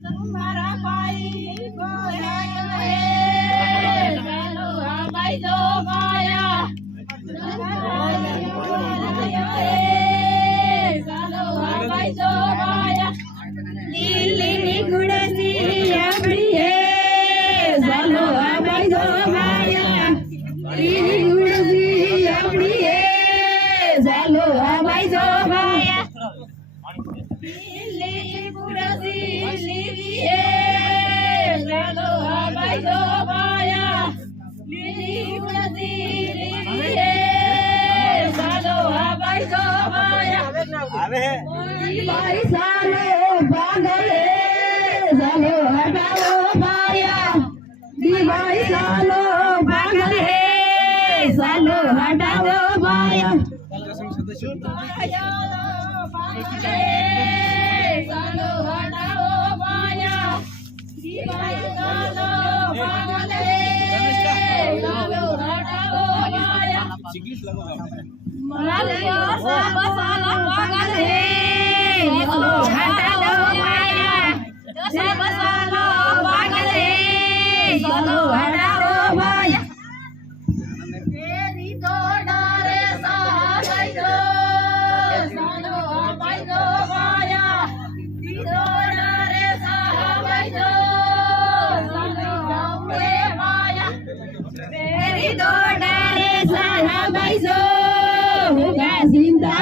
મારા ભાઈ ગોયા હે ચાલો આ ભાઈ જો માયા ચાલો આ ભાઈ જો માયા લીલી ગુડસી આપણી હે ચાલો આ ભાઈ જો માયા લીલી ગુડસી આપણી હે ચાલો આ ભાઈ જો માયા લીલી ગુડસી લીલી હે ચાલો આ ભાઈ જો માયા લીલી ગુડસી લીલી હે ચાલો આ ભાઈ જો માયા આવે હે ભાઈ સાલો પાગલ હે ચાલો હટાવો માયા ભાઈ સાલો પાગલ હે ચાલો હટાવો માયા Cinta